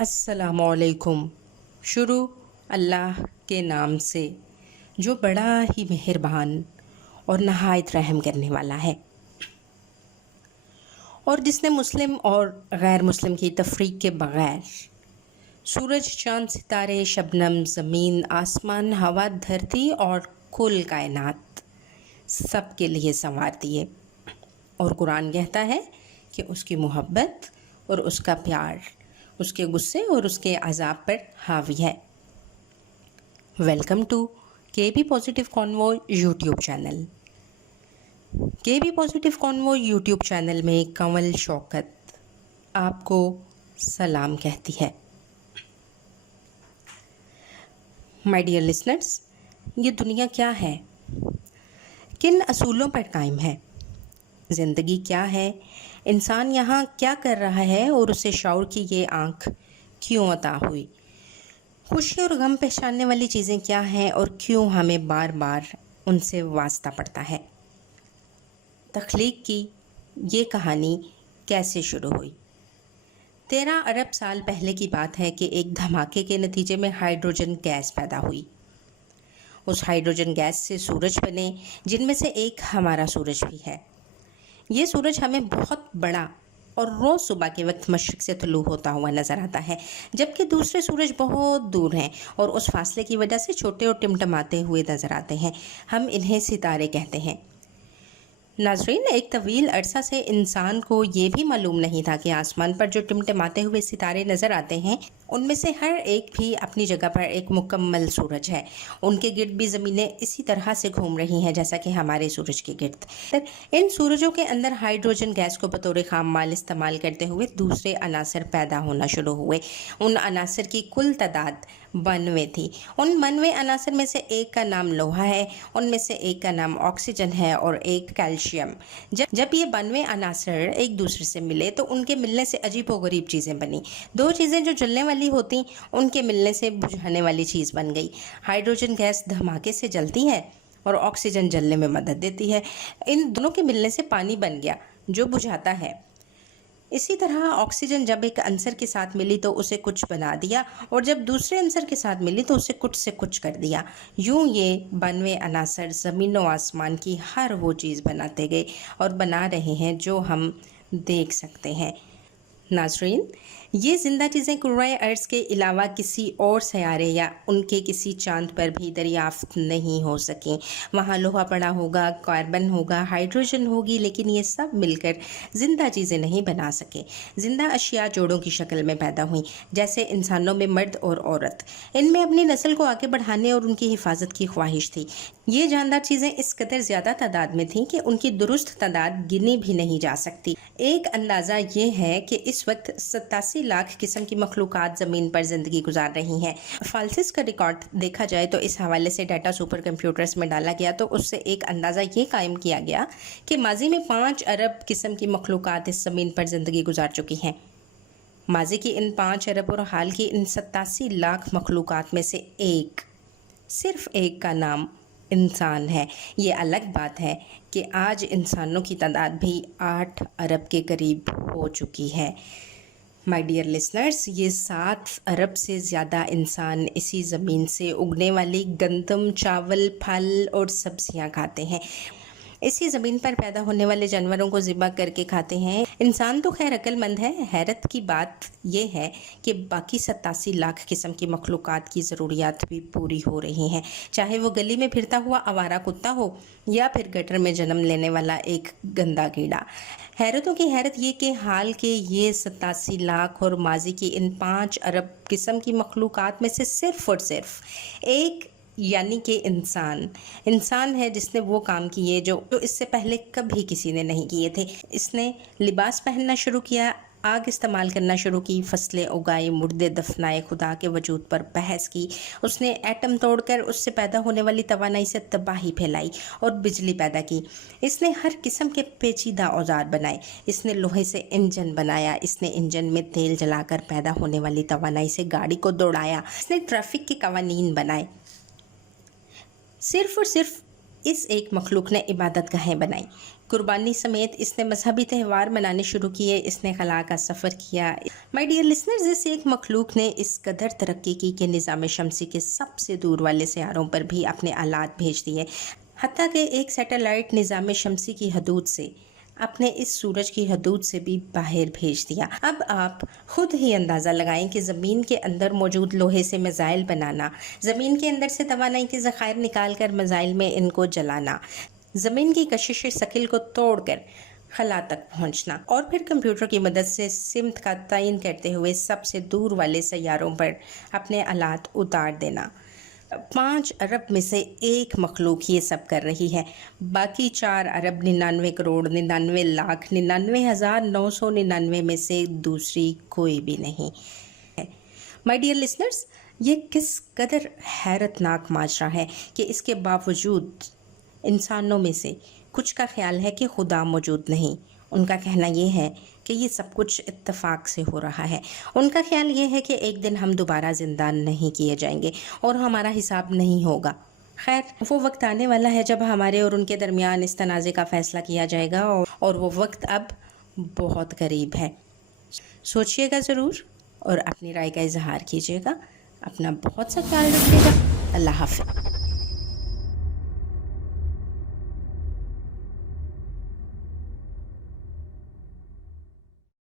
السلام علیکم۔ شروع اللہ کے نام سے جو بڑا ہی مہربان اور نہایت رحم کرنے والا ہے، اور جس نے مسلم اور غیر مسلم کی تفریق کے بغیر سورج، چاند، ستارے، شبنم، زمین، آسمان، ہوا، دھرتی اور کل کائنات سب کے لیے سنوار دیے۔ اور قرآن کہتا ہے کہ اس کی محبت اور اس کا پیار اس کے غصے اور اس کے عذاب پر حاوی ہے۔ ویلکم ٹو کے بی پازیٹیو کانوو یوٹیوب چینل۔ کے بی پازیٹیو کانوو یوٹیوب چینل میں کنول شوکت آپ کو سلام کہتی ہے۔ مائی ڈیئر لسنرز، یہ دنیا کیا ہے؟ کن اصولوں پر قائم ہے؟ زندگی کیا ہے؟ انسان یہاں کیا کر رہا ہے اور اسے شعور کی یہ آنکھ کیوں عطا ہوئی؟ خوشی اور غم پہچاننے والی چیزیں کیا ہیں اور کیوں ہمیں بار بار ان سے واسطہ پڑتا ہے؟ تخلیق کی یہ کہانی کیسے شروع ہوئی؟ 13 ارب سال پہلے کی بات ہے کہ ایک دھماکے کے نتیجے میں ہائیڈروجن گیس پیدا ہوئی۔ اس ہائیڈروجن گیس سے سورج بنے، جن میں سے ایک ہمارا سورج بھی ہے۔ یہ سورج ہمیں بہت بڑا اور روز صبح کے وقت مشرق سے طلوع ہوتا ہوا نظر آتا ہے، جبکہ دوسرے سورج بہت دور ہیں اور اس فاصلے کی وجہ سے چھوٹے اور ٹمٹماتے ہوئے نظر آتے ہیں۔ ہم انہیں ستارے کہتے ہیں۔ ناظرین، ایک طویل عرصہ سے انسان کو یہ بھی معلوم نہیں تھا کہ آسمان پر جو ٹمٹماتے ہوئے ستارے نظر آتے ہیں، ان میں سے ہر ایک بھی اپنی جگہ پر ایک مکمل سورج ہے۔ ان کے گرد بھی زمینیں اسی طرح سے گھوم رہی ہیں جیسا کہ ہمارے سورج کے گرد۔ ان سورجوں کے اندر ہائیڈروجن گیس کو بطور خام مال استعمال کرتے ہوئے دوسرے عناصر پیدا ہونا شروع ہوئے۔ ان عناصر کی کل تعداد 92 تھی۔ ان 92 عناصر میں سے ایک کا نام لوہا ہے، ان میں سے ایک کا نام آکسیجن ہے اور ایک کیلشیم۔ جب یہ 92 عناصر ایک دوسرے سے ملے تو ان کے ملنے سے عجیب و غریب چیزیں بنی۔ دو چیزیں جو جلنے والی ہوتی، ان کے ملنے سے بجھانے والی چیز بن گئی۔ ہائیڈروجن گیس دھماکے سے جلتی ہے اور آکسیجن جلنے میں مدد دیتی ہے۔ ان دونوں کے ملنے سے پانی بن گیا جو بجھاتا ہے۔ اسی طرح آکسیجن جب ایک عنصر کے ساتھ ملی تو اسے کچھ بنا دیا، اور جب دوسرے عنصر کے ساتھ ملی تو اسے کچھ سے کچھ کر دیا۔ یوں یہ 92 عناصر زمین و آسمان کی ہر وہ چیز بناتے گئے اور بنا رہے ہیں جو ہم دیکھ سکتے ہیں۔ ناظرین، یہ زندہ چیزیں کرۂ ارض کے علاوہ کسی اور سیارے یا ان کے کسی چاند پر بھی دریافت نہیں ہو سکیں۔ وہاں لوہا پڑا ہوگا، کاربن ہوگا، ہائیڈروجن ہوگی، لیکن یہ سب مل کر زندہ چیزیں نہیں بنا سکے۔ زندہ اشیاء جوڑوں کی شکل میں پیدا ہوئیں، جیسے انسانوں میں مرد اور عورت۔ ان میں اپنی نسل کو آگے بڑھانے اور ان کی حفاظت کی خواہش تھی۔ یہ جاندار چیزیں اس قدر زیادہ تعداد میں تھیں کہ ان کی درست تعداد گنی بھی نہیں جا سکتی۔ ایک اندازہ یہ ہے کہ اس وقت 87 لاکھ قسم کی مخلوقات زمین پر زندگی گزار رہی ہیں۔ فالسس کا ریکارڈ دیکھا جائے تو اس حوالے سے ڈیٹا سپر کمپیوٹرز میں ڈالا گیا تو اس سے ایک اندازہ یہ قائم کیا گیا کہ ماضی میں 5 ارب قسم کی مخلوقات اس زمین پر زندگی گزار چکی ہیں۔ ماضی کی ان 5 ارب اور حال کی ان 87 لاکھ مخلوقات میں سے صرف ایک کا نام انسان ہے۔ یہ الگ بات ہے کہ آج انسانوں کی تعداد بھی 8 ارب کے قریب ہو چکی ہے۔ مائی ڈیئر لسنرز، یہ 7 ارب سے زیادہ انسان اسی زمین سے اگنے والی گندم، چاول، پھل اور سبزیاں کھاتے ہیں۔ اسی زمین پر پیدا ہونے والے جانوروں کو ذبح کر کے کھاتے ہیں۔ انسان تو خیر عقل مند ہے۔ حیرت کی بات یہ ہے کہ باقی 87 لاکھ قسم کی مخلوقات کی ضروریات بھی پوری ہو رہی ہیں، چاہے وہ گلی میں پھرتا ہوا آوارہ کتا ہو یا پھر گٹر میں جنم لینے والا ایک گندا کیڑا۔ حیرتوں کی حیرت یہ کہ حال کے یہ 87 لاکھ اور ماضی کی ان 5 ارب قسم کی مخلوقات میں سے صرف اور صرف ایک، یعنی کہ انسان ہے جس نے وہ کام کیے جو اس سے پہلے کبھی کسی نے نہیں کیے تھے۔ اس نے لباس پہننا شروع کیا، آگ استعمال کرنا شروع کی، فصلیں اگائی، مردے دفنائے، خدا کے وجود پر بحث کی۔ اس نے ایٹم توڑ کر اس سے پیدا ہونے والی توانائی سے تباہی پھیلائی اور بجلی پیدا کی۔ اس نے ہر قسم کے پیچیدہ اوزار بنائے۔ اس نے لوہے سے انجن بنایا۔ اس نے انجن میں تیل جلا کر پیدا ہونے والی توانائی سے گاڑی کو دوڑایا۔ اس نے ٹریفک کے قوانین بنائے۔ صرف اور صرف اس ایک مخلوق نے عبادت گاہیں بنائی، قربانی سمیت اس نے مذہبی تہوار منانے شروع کیے، اس نے خلا کا سفر کیا۔ مائی ڈیئر لسنرز، اس ایک مخلوق نے اس قدر ترقی کی کہ نظام شمسی کے سب سے دور والے سیاروں پر بھی اپنے آلات بھیج دیے، حتیٰ کہ ایک سیٹلائٹ نظام شمسی کی حدود سے، اپنے اس سورج کی حدود سے بھی باہر بھیج دیا۔ اب آپ خود ہی اندازہ لگائیں کہ زمین کے اندر موجود لوہے سے میزائل بنانا، زمین کے اندر سے توانائی کے ذخائر نکال کر میزائل میں ان کو جلانا، زمین کی کشش ثقل کو توڑ کر خلا تک پہنچنا، اور پھر کمپیوٹر کی مدد سے سمت کا تعین کرتے ہوئے سب سے دور والے سیاروں پر اپنے آلات اتار دینا۔ 5 ارب میں سے ایک مخلوق یہ سب کر رہی ہے، باقی 4 ارب 99 کروڑ 99 لاکھ 99,999 میں سے دوسری کوئی بھی نہیں ہے۔ مائی ڈیئر لسنرز، یہ کس قدر حیرت ناک ماجرا ہے کہ اس کے باوجود انسانوں میں سے کچھ کا خیال ہے کہ خدا موجود نہیں۔ ان کا کہنا یہ ہے کہ یہ سب کچھ اتفاق سے ہو رہا ہے۔ ان کا خیال یہ ہے کہ ایک دن ہم دوبارہ زندہ نہیں کیے جائیں گے اور ہمارا حساب نہیں ہوگا۔ خیر، وہ وقت آنے والا ہے جب ہمارے اور ان کے درمیان اس تنازع کا فیصلہ کیا جائے گا، اور وہ وقت اب بہت قریب ہے۔ سوچئے گا ضرور اور اپنی رائے کا اظہار کیجیے گا۔ اپنا بہت سا خیال رکھیے گا۔ اللہ حافظ۔